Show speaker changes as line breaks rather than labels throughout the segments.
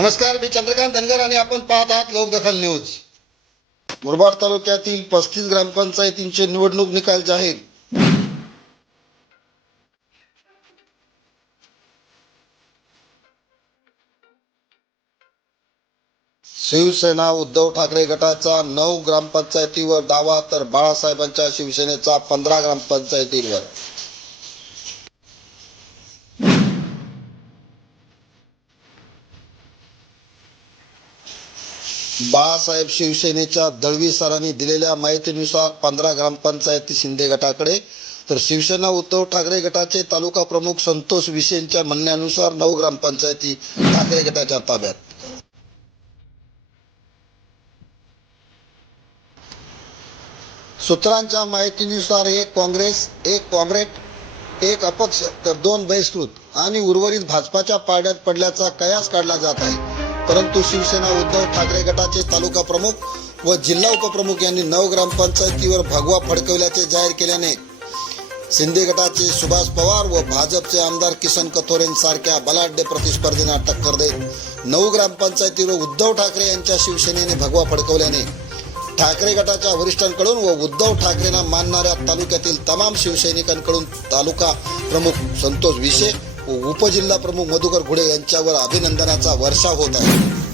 नमस्कार मी चंद्रकांत धनगर आणि आपण पाहत आहात लोकदखल न्यूज. मुरबाड तालुक्यातील पस्तीस ग्रामपंचायतींचे निवडणूक निकाल जाहीर. शिवसेना उद्धव ठाकरे गटाचा नऊ ग्रामपंचायतीवर दावा तर बाळासाहेबांच्या शिवसेनेचा पंधरा ग्रामपंचायतीवर. बाळासाहेब शिवसेनेच्या दळवी सरांनी दिलेल्या माहितीनुसार पंधरा ग्रामपंचायती शिंदे गटाकडे तर शिवसेना उद्धव ठाकरे गटाचे तालुका प्रमुख संतोष विशेंच्या म्हणण्यानुसार नऊ ग्रामपंचायती ठाकरे गटाच्या ताब्यात. सूत्रांच्या माहितीनुसार एक काँग्रेस एक कॉम्रेड एक अपक्ष तर दोन बहिष्कृत आणि उर्वरित भाजपाच्या पारड्यात पडल्याचा कयास काढला जात आहे. परंतु शिवसेना उद्धव ठाकरे गटाचे तालुका प्रमुख व जिल्हा उपप्रमुख यांनी नऊ ग्रामपंचायतीवर भगवा फडकवल्याचे जाहीर केल्याने शिंदे गटाचे सुभाष पवार व भाजपचे आमदार किसन कथोरेंसारख्या बलाढ्य प्रतिस्पर्धींना टक्कर देत नऊ ग्रामपंचायतीवर उद्धव ठाकरे यांच्या शिवसेनेने भगवा फडकवल्याने ठाकरे गटाच्या वरिष्ठांकडून व उद्धव ठाकरेंना मानणाऱ्या तालुक्यातील तमाम शिवसैनिकांकडून तालुका प्रमुख संतोष विशे उपजिल्हा प्रमुख मधुकर घुडे यांच्यावर अभिनंदनाचा वर्षाव होत आहे.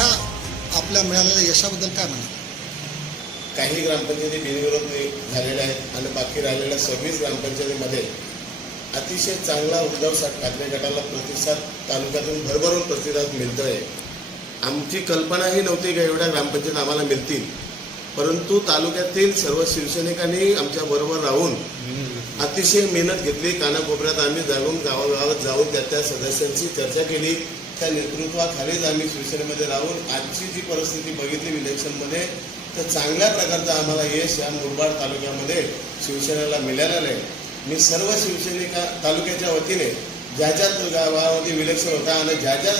ह्या आपल्या मिळालेल्या यशाबद्दल काय म्हणा
काही ग्रामपंचायती बिनविरोध झालेल्या आहेत आणि बाकी राहिलेल्या सव्वीस ग्रामपंचायतीमध्ये अतिशय चांगला उद्धव ठाकरे गटाला प्रतिसाद तालुक्यातून भरभरून प्रतिसाद मिळतोय. आमची कल्पनाही नव्हती का एवढ्या ग्रामपंचायत आम्हाला मिळतील? परंतु तालुक्यातील सर्व शिवसैनिकांनी आमच्या बरोबर राहून अतिशय मेहनत घेतली. कानाकोपऱ्यात आम्ही जाऊन गावागावात जाऊन त्या त्या सदस्यांशी चर्चा केली. त्या नेतृत्वाखालीच आम्ही शिवसेनेमध्ये राहून आजची जी परिस्थिती बघितली इलेक्शनमध्ये तर चांगल्या प्रकारचं आम्हाला यश या मुरबाड तालुक्यामध्ये शिवसेनेला मिळालेलं आहे. मी सर्व शिवसैनिका तालुक्याच्या वतीने ज्याच्यात गावामध्ये विलक्षण होता आणि ज्या ज्या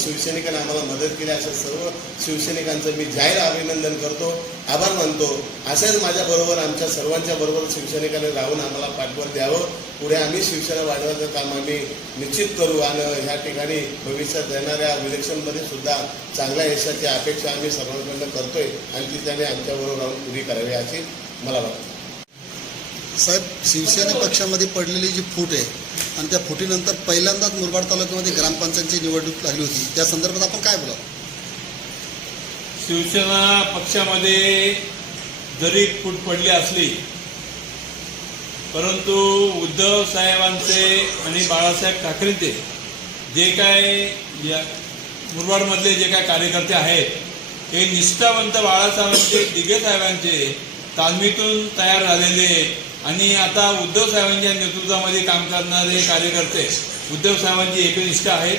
शिवसैनिकांनी आम्हाला मदत केली अशा सर्व शिवसैनिकांचं मी जाहीर अभिनंदन करतो आभार मानतो. असेच माझ्याबरोबर आमच्या सर्वांच्या बरोबर शिवसैनिकांनी राहून आम्हाला पाठबळ द्यावं. पुढे आम्ही शिवसेना वाढवायचं काम आम्ही निश्चित करू आणि ह्या ठिकाणी भविष्यात येणाऱ्या विलक्षणमध्ये सुद्धा चांगल्या यशाची अपेक्षा आम्ही सर्वांकडनं करतोय. आणि ती त्याने आमच्याबरोबर राहून पुरी करावी अशी मला वाटतं.
साहेब शिवसेना पक्षामध्ये पडलेली जी फूट आहे आणि त्या फुटीनंतर पहिल्यांदाच मुरबाड तालुक्यामध्ये ग्रामपंचायतची निवडणूक लागली होती. त्या संदर्भात आपण काय बोला
शिवसेना पक्षामध्ये जरी फूट पडली असली परंतु उद्धव साहेबांचे आणि बाळासाहेब ठाकरेंचे जे काय या मुरबाडमधले जे काय कार्यकर्ते आहेत हे निष्ठावंत बाळासाहेबांचे दिगे साहेबांचे तालमीतून तयार झालेले आणि आता उद्धव साहेबांच्या नेतृत्वामध्ये काम करणारे कार्यकर्ते उद्धव साहेबांची एकनिष्ठ आहेत.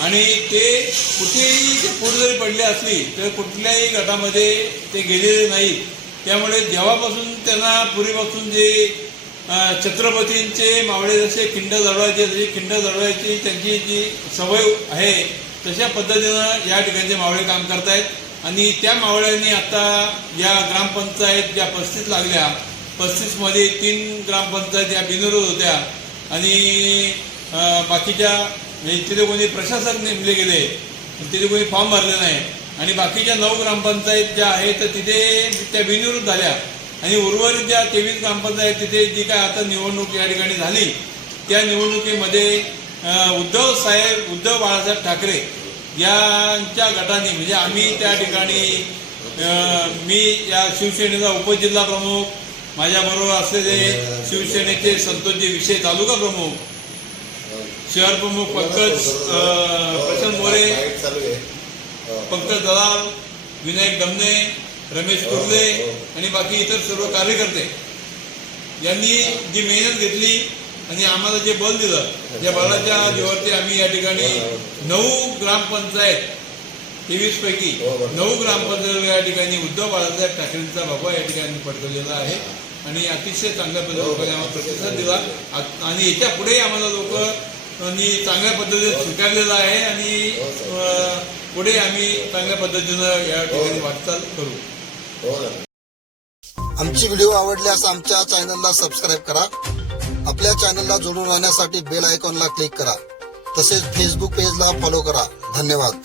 आणि ते कुठेही ते जरी पडले असली तर कुठल्याही गटामध्ये ते गेलेले नाहीत. त्यामुळे जेव्हापासून त्यांना पूर्वीपासून जे छत्रपतींचे मावळे जसे खिंड जळवायचे जशी खिंड जळवायची त्यांची जी सवय आहे तशा पद्धतीनं या ठिकाणचे मावळे काम करतायत. आणि त्या मावळ्यांनी आता या ग्रामपंचायत ज्या पस्तीत लागल्या पस्तीसमध्ये तीन ग्रामपंचायत या बिनविरोध होत्या. आणि बाकीच्या म्हणजे तिथे कोणी प्रशासक नेमले गेले तिथे कोणी फॉर्म भरले नाही. आणि बाकीच्या नऊ ग्रामपंचायत ज्या आहेत तर तिथे त्या बिनविरोध झाल्या. आणि उर्वरित ज्या तेवीस ग्रामपंचायत तिथे जी काय आता निवडणूक या ठिकाणी झाली त्या निवडणुकीमध्ये उद्धव साहेब उद्धव बाळासाहेब ठाकरे यांच्या गटाने म्हणजे आम्ही त्या ठिकाणी मी या शिवसेनेचा उपजिल्हा प्रमुख माझ्याबरोबर असलेले शिवसेनेचे संतोषजी विषय तालुका प्रमुख शहर प्रमुख पंकज अं, प्रशांत मोरे
लाइट चालू आहे. अं,
पंकज दलाल विनायक दमने रमेश कुर्ले आणि बाकी इतर सर्व कार्यकर्ते. यांनी जी मेहनत घेतली आणि आम्हाला जे बल दिलं त्या बळाच्या जीवावरती आम्ही या ठिकाणी नऊ ग्रामपंचायत तेवीस पैकी नऊ ग्रामपंचायत या ठिकाणी उद्धव बाळासाहेब ठाकरेंचा बाबा या ठिकाणी पडकवलेला आहे. आणि अतिशय चांगल्या पद्धतीने लोकांनी आम्हाला प्रतिसाद दिला. आणि याच्या पुढेही आम्हाला लोक चांगल्या पद्धतीने स्वीकारलेला आहे. आणि पुढे आम्ही चांगल्या पद्धतीनं या ठिकाणी वाटचाल करू.
आमची व्हिडिओ आवडल्यास आमच्या चॅनलला सबस्क्राईब करा. आपल्या चॅनलला जोडून राहण्यासाठी बेल आयकॉनला क्लिक करा. तसेच फेसबुक पेजला फॉलो करा. धन्यवाद.